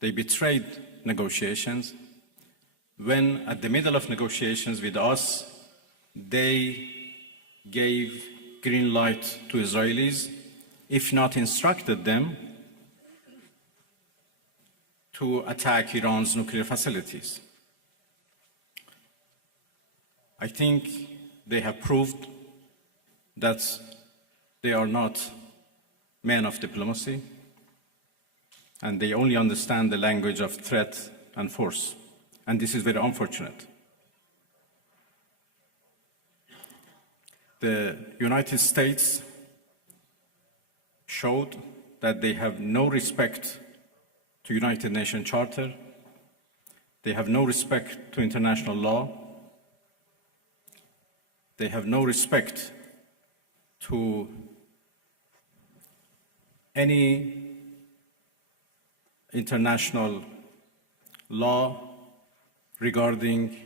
They betrayed negotiations. When at the middle of negotiations with us, they gave green light to Israelis, if not instructed them to attack Iran's nuclear facilities. I think they have proved that they are not men of diplomacy, and they only understand the language of threat and force. And this is very unfortunate. The United States showed that they have no respect to United Nations Charter. They have no respect to international law. They have no respect to any international law regarding,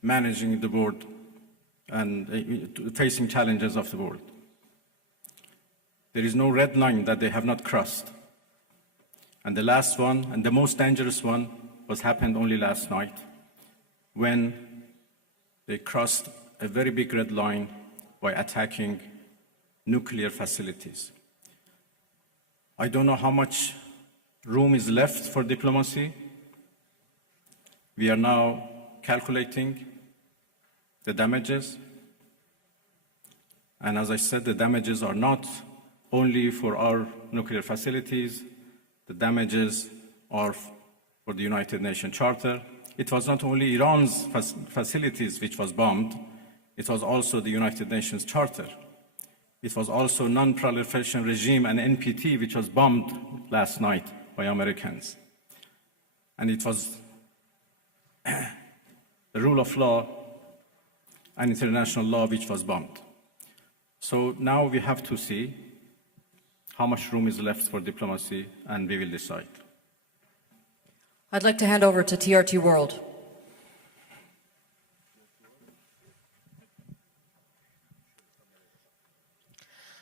managing the world and facing challenges of the world. There is no red line that they have not crossed. And the last one, and the most dangerous one, happened only last night, when they crossed a very big red line by attacking nuclear facilities. I don't know how much room is left for diplomacy. We are now calculating the damages. And as I said, the damages are not only for our nuclear facilities. The damages are for the United Nations Charter. It was not only Iran's facilities which was bombed, it was also the United Nations Charter. It was also Non-Proliferation Regime and NPT, which was bombed last night by Americans. And it was the rule of law and international law which was bombed. So now we have to see how much room is left for diplomacy, and we will decide. I'd like to hand over to TRT World.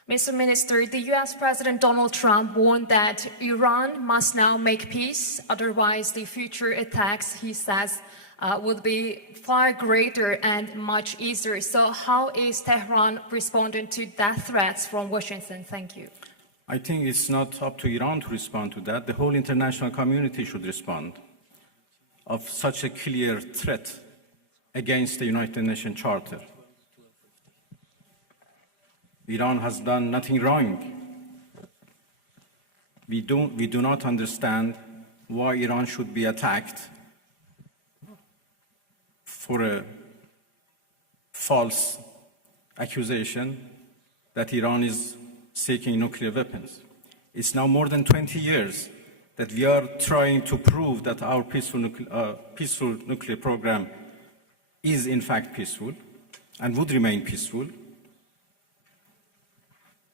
Mr. Minister, the US President Donald Trump warned that Iran must now make peace, otherwise the future attacks, he says, would be far greater and much easier. So how is Tehran responding to that threats from Washington? Thank you. I think it's not up to Iran to respond to that. The whole international community should respond of such a clear threat against the United Nations Charter. Iran has done nothing wrong. We do not understand why Iran should be attacked for a false accusation that Iran is seeking nuclear weapons. It's now more than 20 years that we are trying to prove that our peaceful nuclear program is in fact peaceful and would remain peaceful.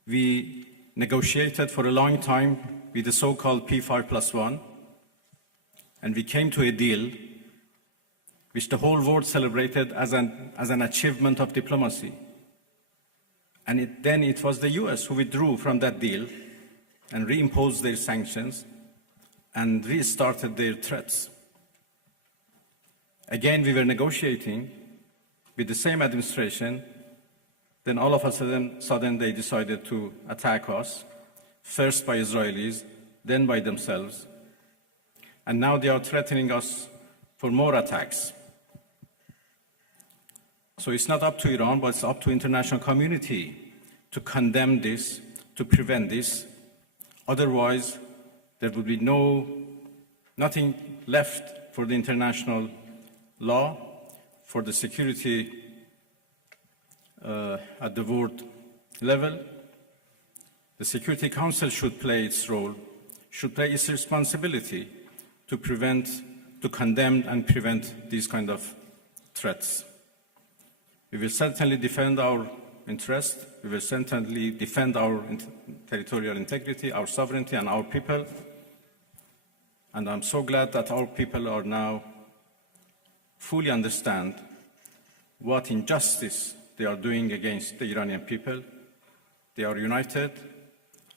We negotiated for a long time with the so-called P5+1, and we came to a deal which the whole world celebrated as an achievement of diplomacy. And then it was the US who withdrew from that deal and reimposed their sanctions and restarted their threats. Again, we were negotiating with the same administration. Then all of a sudden they decided to attack us, first by Israelis, then by themselves. And now they are threatening us for more attacks. So it's not up to Iran, but it's up to the international community to condemn this, to prevent this. Otherwise, there would be nothing left for the international law, for the security at the world level. The Security Council should play its role, should play its responsibility to condemn and prevent these kind of threats. We will certainly defend our interest. We will certainly defend our territorial integrity, our sovereignty, and our people. And I'm so glad that our people are now fully understand what injustice they are doing against the Iranian people. They are united,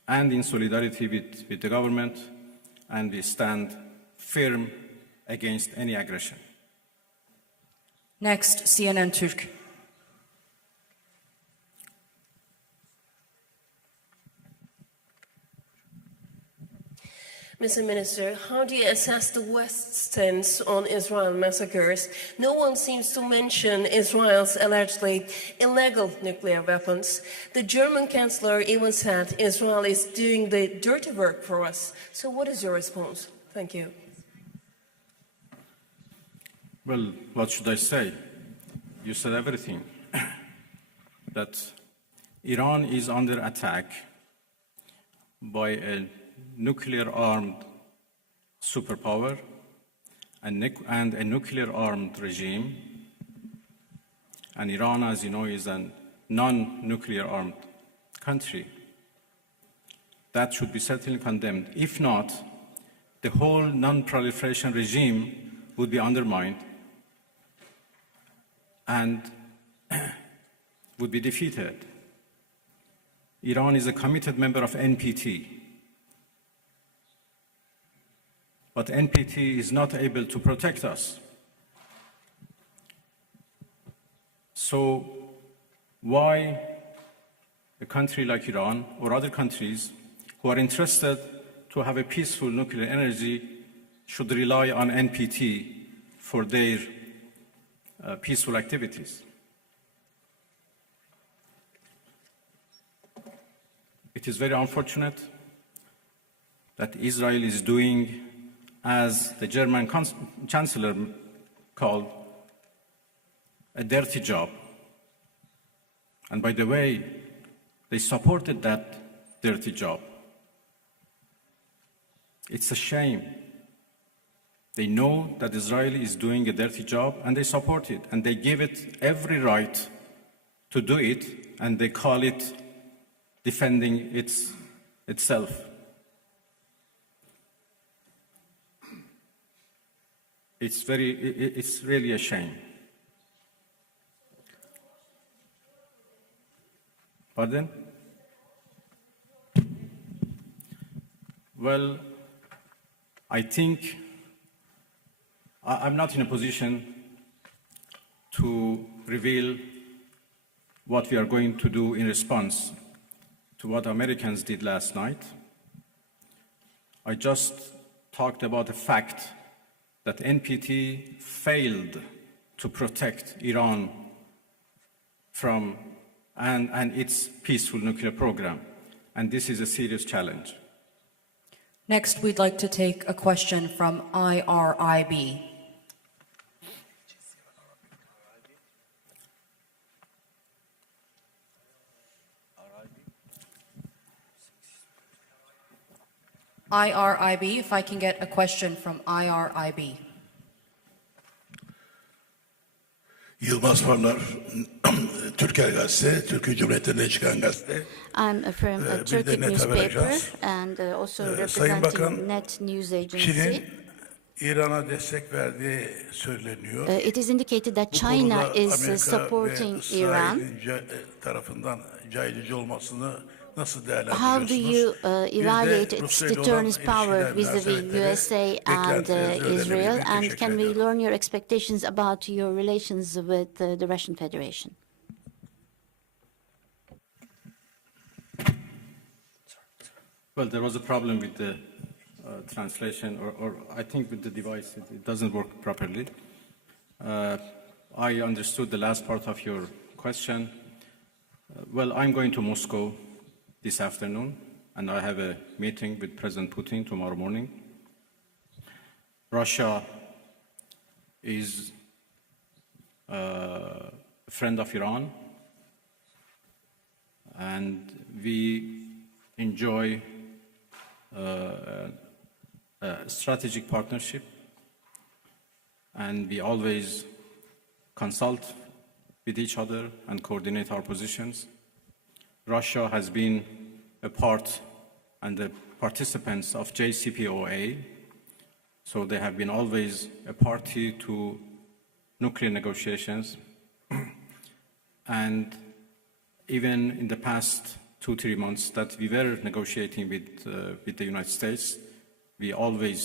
and in solidarity with the government, and we stand firm against any aggression. Next, CNN Türk. Mr. Minister, how do you assess the West's stance on Israel massacres? No one seems to mention Israel's allegedly illegal nuclear weapons. The German Chancellor even said Israel is doing the dirty work for us. So what is your response? Thank you. Well, what should I say? You said everything. That Iran is under attack by a nuclear-armed superpower and a nuclear-armed regime. And Iran, as you know, is a non-nuclear armed country. That should be certainly condemned. If not, the whole non-proliferation regime would be undermined and would be defeated. Iran is a committed member of NPT. But NPT is not able to protect us. So why a country like Iran or other countries who are interested to have a peaceful nuclear energy should rely on NPT for their peaceful activities? It is very unfortunate that Israel is doing, as the German Chancellor called, a dirty job. And by the way, they supported that dirty job. It's a shame. They know that Israel is doing a dirty job and they support it, and they give it every right to do it, and they call it defending itself. It's really a shame. Pardon? Well, I think I'm not in a position to reveal what we are going to do in response to what Americans did last night. I just talked about the fact that NPT failed to protect Iran from and its peaceful nuclear program, and this is a serious challenge. Next, we'd like to take a question from IRIB. IRIB, if I can get a question from IRIB. Yılmaz Farlar, Türker Gazetesi, Türkiye Cumhuriyeti'nde çıkan gazete. I'm from a Turkic newspaper and also Sayın Bakan, representing Net News Agency. Çin'in İran'a destek verdiği söyleniyor. It is indicated that Bu China konuda is Amerika supporting ve Iran. İsrail'in tarafından caydırıcı olmasını nasıl How do değerlendiriyorsunuz? you Bir de evaluate its Rusya ile olan deterrence power ilişkiler vis-a-vis münasebetleri, USA and beklentilerinizi Israel? öğrenebilir miyim? And Teşekkür can we ediyorum. learn your expectations about your relations with the Russian Federation? Well, there was a problem with the translation, or I think with the device, it doesn't work properly. I understood the last part of your question. Well, I'm going to Moscow this afternoon, and I have a meeting with President Putin tomorrow morning. Russia is a friend of Iran, and we enjoy a strategic partnership, and we always consult with each other and coordinate our positions. Russia has been a part and the participants of JCPOA, so they have been always a party to nuclear negotiations. And even in the past 2-3 months that we were negotiating with the United States, we always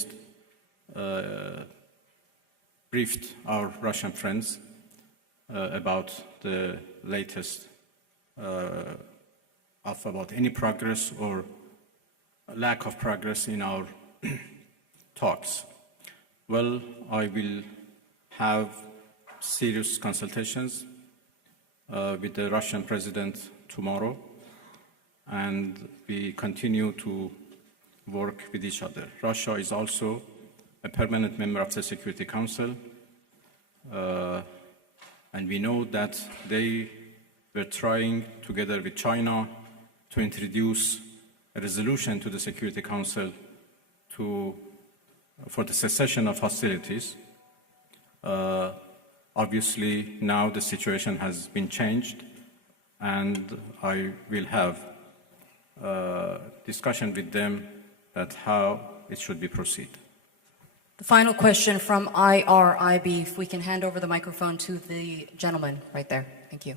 briefed our Russian friends about the latest about any progress or lack of progress in our talks. Well, I will have serious consultations with the Russian president tomorrow, and we continue to work with each other. Russia is also a permanent member of the Security Council, and we know that they were trying, together with China, to introduce a resolution to the Security Council for the cessation of hostilities. Obviously, now the situation has been changed, and I will have discussion with them that how it should be proceed. The final question from IRIB, if we can hand over the microphone to the gentleman right there. Thank you.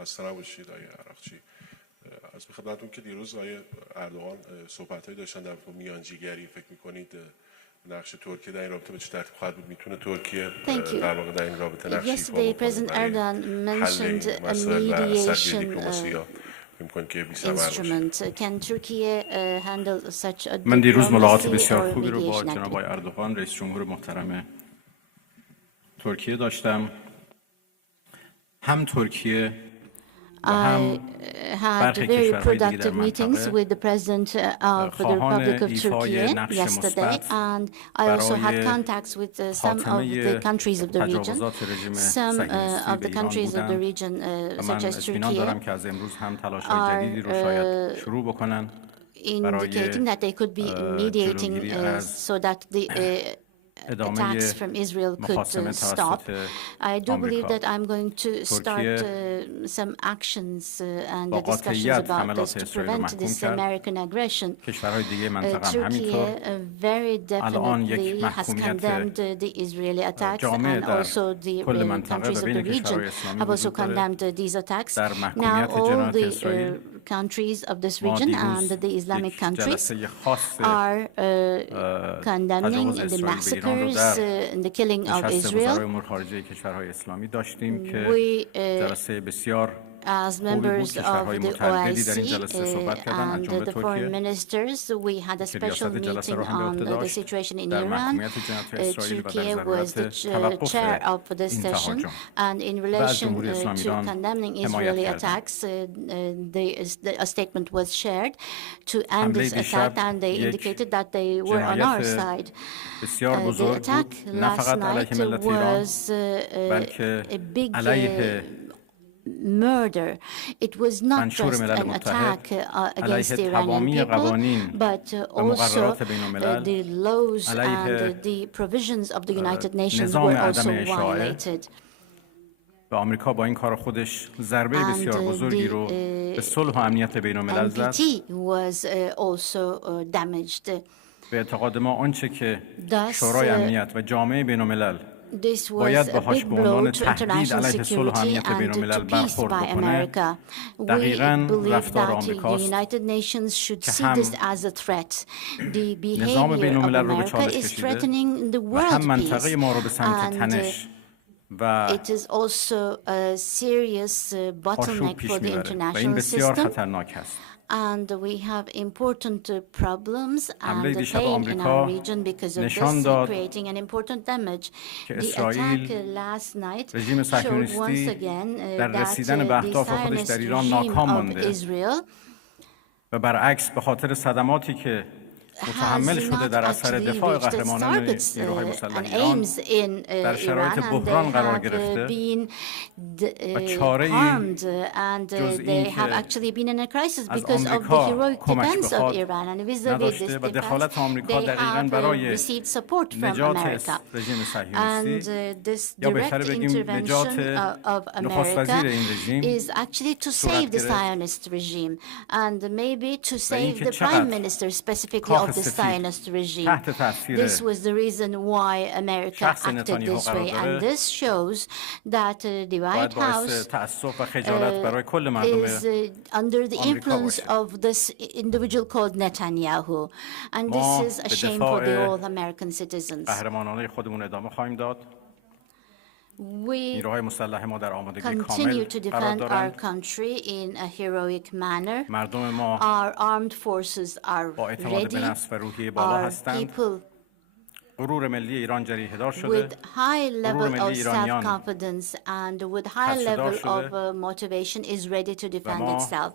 خسته نباشید آقای عراقچی. از به خدمتتون که دیروز آقای اردوغان صحبت‌هایی داشتن در مورد میانجیگری، فکر می‌کنید نقش ترکیه در این رابطه به چه ترتیب خواهد بود؟ میتونه ترکیه در واقع در این رابطه نقشی ایفا Yesterday, President Erdogan mentioned a mediation instrument. Can Turkey handle such a من دیروز ملاقات diplomacy بسیار or خوبی رو با mediation جناب آقای activity? اردوغان رئیس جمهور محترم ترکیه داشتم. هم ترکیه و I هم had برخی very کشورهای دیگه در productive meetings منطقه with the President of the خواهان Republic of ایفای Turkey نقش yesterday, مثبت and I also had برای contacts with some of the خاتمه countries of the region. تجاوزات رژیم Some صهیونیستی of به the ایران countries of the بودند region, و such من as اطمینان دارم Turkey, که از امروز هم تلاش‌های جدیدی رو شاید شروع بکنن برای indicating that they could be mediating جلوگیری از so that the ادامه attacks from Israel could مخاصمه stop. توسط I do believe آمریکا. that I'm going to start some actions and با discussions قاطعیت about حملات this to اسرائیل رو prevent محکوم this کرد. American aggression. کشورهای دیگه منطقه هم Turkey همینطور. very الان یک definitely has محکومیت condemned the Israeli attacks, جامع and در also the کل منطقه countries و of the بین region کشورهای اسلامی have also وجود داره. condemned these attacks. در Now محکومیت all جنایت the اسرائیل countries of this ما region دیروز and the Islamic یک countries جلسه خاص are condemning تجاوز the اسرائیل به ایران رو massacres در and the killing of نشست وزرای Israel. امور خارجه کشورهای اسلامی داشتیم که We, جلسه بسیار as خوبی بود. members of کشورهای the متعددی در این OIC جلسه صحبت کردن از and جمله the foreign ترکیه ministers, we had a که special ریاست جلسه meeting رو هم به on عهده the داشت situation in در Iran. محکومیت جنایت اسرائیل و در Turkey was the ضرورت chair of توقف this این session, تهاجم and in و از relation جمهوری اسلامی to ایران condemning حمایت Israeli کردن. attacks, a statement was shared to end حمله this دیشب attack, and they یک indicated that they were on our جنایت side. بسیار The بزرگ attack بود نه last فقط علیه night ملت ایران was بلکه a big علیه murder. It was not منشور just ملل an متحد attack against the علیه Iranian تمامی people, قوانین but و also مقررات بین الملل the laws علیه and the provisions of the United Nations نظام were also عدم اشاعه violated. و آمریکا با این کار خودش ضربه And بسیار بزرگی رو به صلح و امنیت بین الملل زد. NPT was also damaged. به اعتقاد ما آنچه که Thus, شورای امنیت و جامعه بین الملل This was باید a باهاش big به blow عنوان to تهدید international علیه صلح و security امنیت بین and الملل to peace برخورد by بکنه America. We دقیقاً believe رفتار that the آمریکاست United Nations should که see هم this as a threat. The نظام behavior بین of الملل رو به America چالش is کشیده threatening the و هم world منطقه peace. ما رو به سمت And تنش و it is also a serious آشوب bottleneck پیش for the میبره و این international بسیار system. خطرناک است. And we have important problems حمله and دیشب pain in our آمریکا region because of نشان this, داد creating an important damage. که The اسرائیل attack last night رژیم showed once صهیونیستی again در that رسیدن به the اهداف خودش Zionist در ایران regime ناکام of مانده Israel و برعکس به خاطر صدماتی که متحمل has شده not در اثر actually دفاع reached its قهرمانان targets نیروهای مسلح and ایران aims in در Iran, شرایط and they بحران قرار have گرفته been و چاره‌ای harmed, and جز they این have که actually been in a crisis از because of the آمریکا heroic کمک defense of بخواد Iran, and vis-a-vis this نداشته و دخالت defense, آمریکا they دقیقاً have برای received support from نجات America. رژیم And صهیونیستی this یا direct بهتره بگیم نجات intervention of نخست America وزیر این رژیم is actually to صورت save the گرفت Zionist regime and maybe to و save اینکه the prime چقدر minister specifically of کاخ of this سفید Zionist regime. تحت تاثیر This was the reason why America شخص acted نتانیاهو this قرار way. داره. And this shows that the باید White باعث House تأسف و خجالت برای کل مردم is under the آمریکا influence باشه. of this individual called Netanyahu. And ما this is a به shame for the دفاع all American citizens. قهرمانانه خودمون ادامه خواهیم داد. We نیروهای مسلح ما در آمادگی continue کامل to قرار defend our دارند. country in a heroic manner. مردم ما Our armed forces are با اعتماد به ready. نفس و روحیه بالا Our هستند. people غرور ملی ایران جریحه‌دار شده. with high غرور level ملی of ایرانیان self-confidence and with high خدشه‌دار level شده. of motivation is ready to defend ما itself.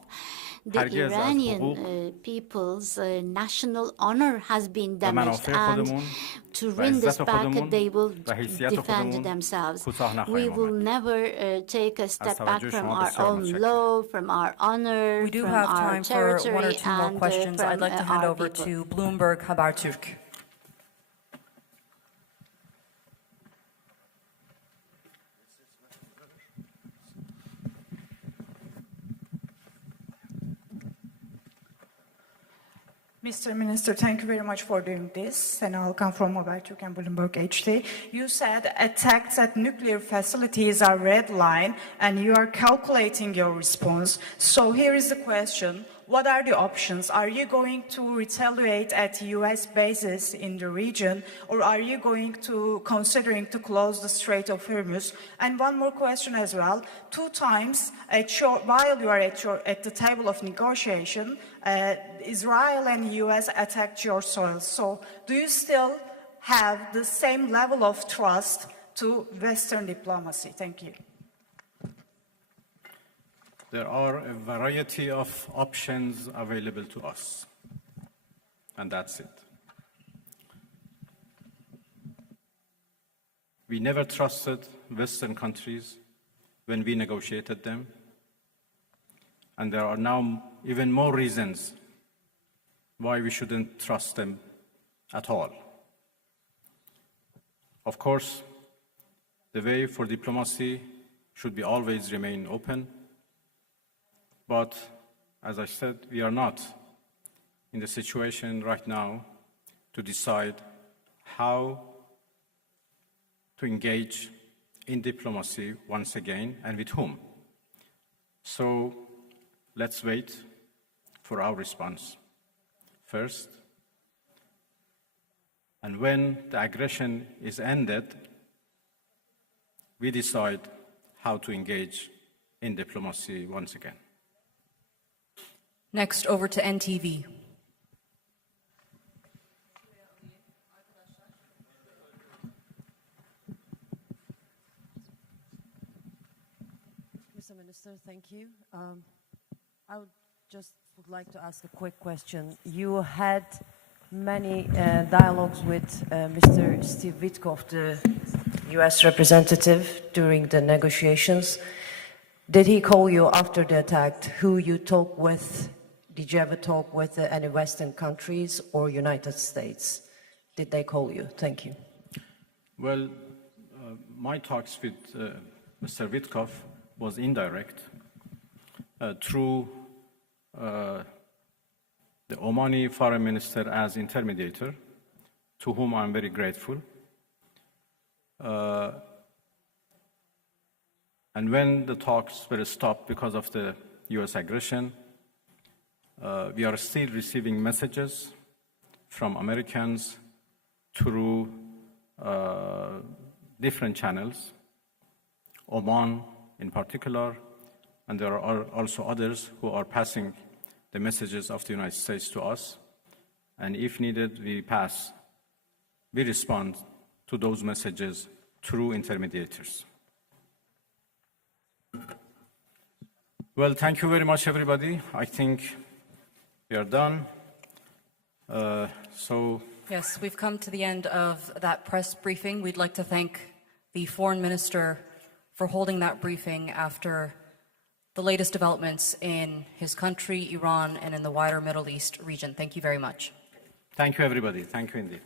The هرگز از Iranian حقوق people's national honor has been damaged, منافع and خودمون to و win this عزت back, خودمون they will و حیثیت defend خودمون themselves. کوتاه We نخواهیم will آمد. never take a step back توجه from شما our بسیار own متشکرم. law, from our honor, We do from have our time for one or territory, two more and questions. from I'd like to hand our over people. to Bloomberg Haberturk. Mr. Minister, thank you very much for doing this. And I'll come from Haberturk and Bloomberg HD. You said attacks at nuclear facilities are red line, and you are calculating your response. So here is the question. What are the options? Are you going to retaliate at US bases in the region, or are you going to considering to close the Strait of Hormuz? And one more question as well. 2 times while you are at the table of negotiation, Israel and US attacked your soil. So do you still have the same level of trust to Western diplomacy? Thank you. There are a variety of options available to us, and that's it. We never trusted Western countries when we negotiated them, and there are now even more reasons why we shouldn't trust them at all. Of course, the way for diplomacy should be always remain open. But, as I said, we are not in the situation right now to decide how to engage in diplomacy once again and with whom. So let's wait for our response first. And when the aggression is ended, we decide how to engage in diplomacy once again. Next, over to NTV. Mr. Minister, thank you. I would like to ask a quick question. You had many dialogues with Mr. Steve Witkoff, the U.S. representative, during the negotiations. Did he call you after the attack? Who you talked with? Did you ever talk with any Western countries or United States? Did they call you? Thank you. Well, my talks with Mr. Witkoff was indirect through the Omani foreign minister as intermediator, to whom I'm very grateful. And when the talks were stopped because of the US aggression, we are still receiving messages from Americans through different channels, Oman in particular, and there are also others who are passing the messages of the United States to us. And if needed, we respond to those messages through intermediators. Well, thank you very much, everybody. I think we are done. Yes, we've come to the end of that press briefing. We'd like to thank the foreign minister for holding that briefing after the latest developments in his country, Iran, and in the wider Middle East region. Thank you very much. Thank you, everybody. Thank you indeed.